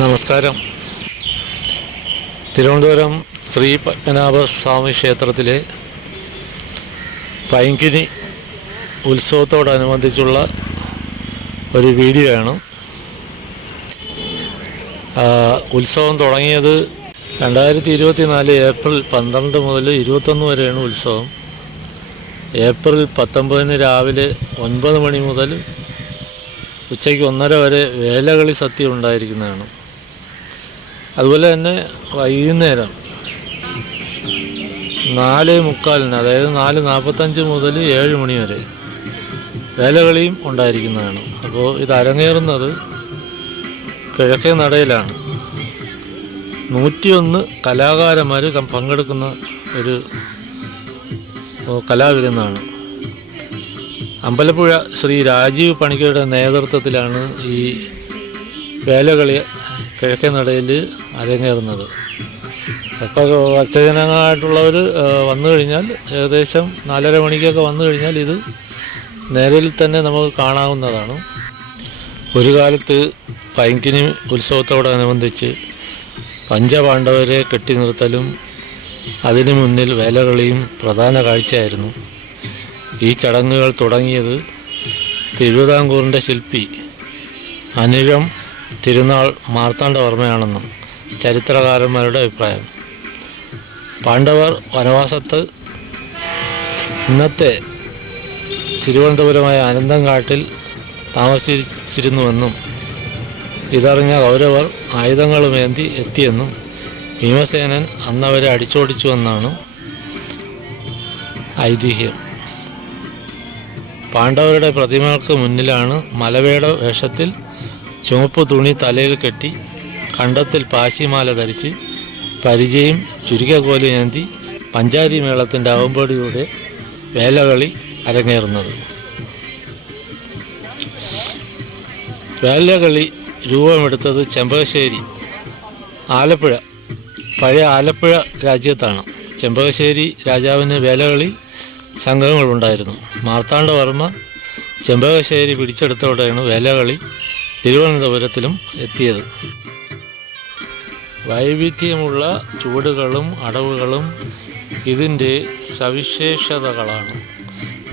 നമസ്കാരം. തിരുവനന്തപുരം ശ്രീ പത്മനാഭ സ്വാമി ക്ഷേത്രത്തിലെ പൈങ്കിനി ഉത്സവത്തോടനുബന്ധിച്ചുള്ള ഒരു വീഡിയോ ആണ് ഉത്സവം തുടങ്ങിയത് രണ്ടായിരത്തി ഇരുപത്തി നാല് ഏപ്രിൽ പന്ത്രണ്ട് മുതൽ ഇരുപത്തൊന്ന് വരെയാണ് ഉത്സവം. ഏപ്രിൽ പത്തൊമ്പതിന് രാവിലെ ഒൻപത് മണി മുതൽ ഉച്ചയ്ക്ക് ഒന്നര വരെ വേലകളി സത്യം ഉണ്ടായിരിക്കുന്നതാണ്. അതുപോലെ തന്നെ വൈകുന്നേരം നാല് മുക്കാലിന് അതായത് നാല് നാൽപ്പത്തഞ്ച് മുതൽ ഏഴ് മണി വരെ വേലകളിയും ഉണ്ടായിരിക്കുന്നതാണ്. അപ്പോൾ ഇത് അരങ്ങേറുന്നത് കിഴക്കേ നടയിലാണ്. നൂറ്റിയൊന്ന് കലാകാരന്മാർ പങ്കെടുക്കുന്ന ഒരു കലാവിരുന്നാണ്. അമ്പലപ്പുഴ ശ്രീ രാജീവ് പണിക്കരുടെ നേതൃത്വത്തിലാണ് ഈ വേലകളി കിഴക്കേ നടയിൽ അരങ്ങേറുന്നത്. അപ്പോൾ ഭക്തജനങ്ങളായിട്ടുള്ളവർ വന്നു കഴിഞ്ഞാൽ ഏകദേശം നാലര മണിക്കൊക്കെ വന്നു കഴിഞ്ഞാൽ ഇത് നേരിൽ തന്നെ നമുക്ക് കാണാവുന്നതാണ്. ഒരു കാലത്ത് പൈങ്കിനി ഉത്സവത്തോടനുബന്ധിച്ച് പഞ്ചപാണ്ഡവരെ കെട്ടി നിർത്തലും അതിനു മുന്നിൽ വേലകളിയും പ്രധാന കാഴ്ചയായിരുന്നു. ഈ ചടങ്ങുകൾ തുടങ്ങിയത് തിരുവിതാംകൂറിന്റെ ശില്പി അനിഴം തിരുനാൾ മാർത്താണ്ഡവർമ്മയാണെന്നും ചരിത്രകാരന്മാരുടെ അഭിപ്രായം. പാണ്ഡവർ വനവാസത്ത് ഇന്നത്തെ തിരുവനന്തപുരമായ അനന്തങ്കാട്ടിൽ താമസിച്ചിരുന്നുവെന്നും ഇതറിഞ്ഞ കൗരവർ ആയുധങ്ങളുമേന്തി എത്തിയെന്നും ഭീമസേനൻ അന്നവരെ അടിച്ചോടിച്ചുവെന്നാണ് ഐതിഹ്യം. പാണ്ഡവരുടെ പ്രതിമകൾക്ക് മുന്നിലാണ് മലവേട വേഷത്തിൽ ചുവപ്പ് തുണി തലയിൽ കെട്ടി കണ്ടത്തിൽ പാശിമാല ധരിച്ച് പരിചയം ചുരുക്കക്കോൽ ഏന്തി പഞ്ചാരി മേളത്തിന്റെ അകമ്പടിയുടെ വേലകളി അരങ്ങേറുന്നത്. വേലകളി രൂപമെടുത്തത് ചെമ്പകശ്ശേരി ആലപ്പുഴ പഴയ ആലപ്പുഴ രാജ്യത്താണ്. ചെമ്പകശ്ശേരി രാജാവിന് വേലകളി സംഘങ്ങളുണ്ടായിരുന്നു. മാർത്താണ്ഡവർമ്മ ചെമ്പകശ്ശേരി പിടിച്ചെടുത്തോടെയാണ് വേലകളി തിരുവനന്തപുരത്തിലും എത്തിയത്. വൈവിധ്യമുള്ള ചുവടുകളും അടവുകളും ഇതിന്റെ സവിശേഷതകളാണ്.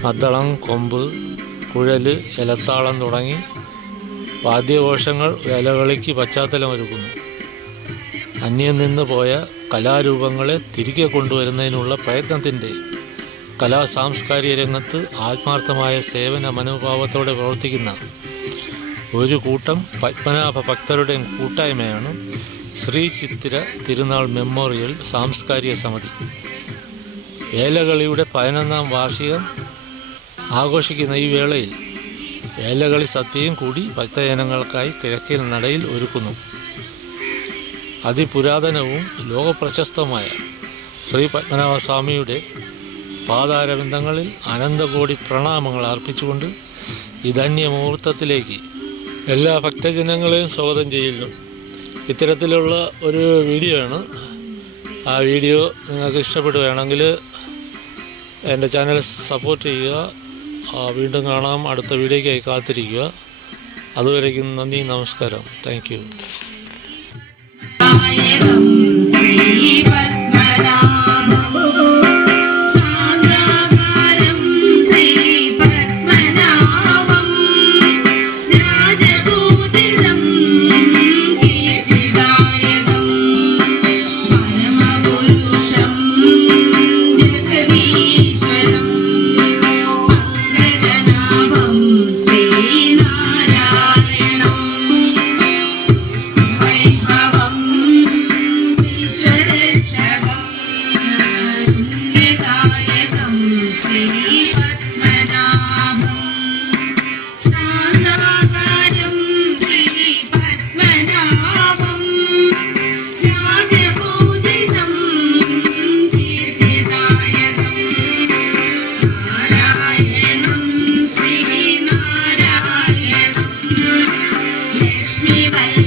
മദ്ദളം കൊമ്പ് കുഴൽ ഇലത്താളം തുടങ്ങി വാദ്യഘോഷങ്ങൾ വേലകളിക്ക് പശ്ചാത്തലമൊരുക്കുന്നു അന്യം നിന്ന് പോയ കലാരൂപങ്ങളെ തിരികെ കൊണ്ടുവരുന്നതിനുള്ള പ്രയത്നത്തിന്റെ കലാ സാംസ്കാരിക രംഗത്ത് ആത്മാർത്ഥമായ സേവന മനോഭാവത്തോടെ പ്രവർത്തിക്കുന്ന ഒരു കൂട്ടം പത്മനാഭ ഭക്തരുടെ കൂട്ടായ്മയാണ് ശ്രീ ചിത്തിര തിരുനാൾ മെമ്മോറിയൽ സാംസ്കാരിക സമിതി. വേലകളിയുടെ പതിനൊന്നാം വാർഷികം ആഘോഷിക്കുന്ന ഈ വേളയിൽ വേലകളി സദ്യയും കൂടി ഭക്തജനങ്ങൾക്കായി കിഴക്കിൽ നടയിൽ ഒരുക്കുന്നു. അതിപുരാതനവും ലോകപ്രശസ്തമായ ശ്രീ പത്മനാഭസ്വാമിയുടെ പാതാരബന്ധങ്ങളിൽ അനന്തകോടി പ്രണാമങ്ങൾ അർപ്പിച്ചുകൊണ്ട് ഈ ധന്യമുഹൂർത്തത്തിലേക്ക് എല്ലാ ഭക്തജനങ്ങളെയും സ്വാഗതം ചെയ്യുന്നു. ഇത്തരത്തിലുള്ള ഒരു വീഡിയോ ആണ് ആ വീഡിയോ നിങ്ങൾക്ക് ഇഷ്ടപ്പെടുകയാണെങ്കിൽ എന്റെ ചാനൽ സപ്പോർട്ട് ചെയ്യുക. വീണ്ടും കാണാം. അടുത്ത വീഡിയോയ്ക്കായി കാത്തിരിക്കുക. അതുവരേക്കും നന്ദി നമസ്കാരം. Thank you. me, my.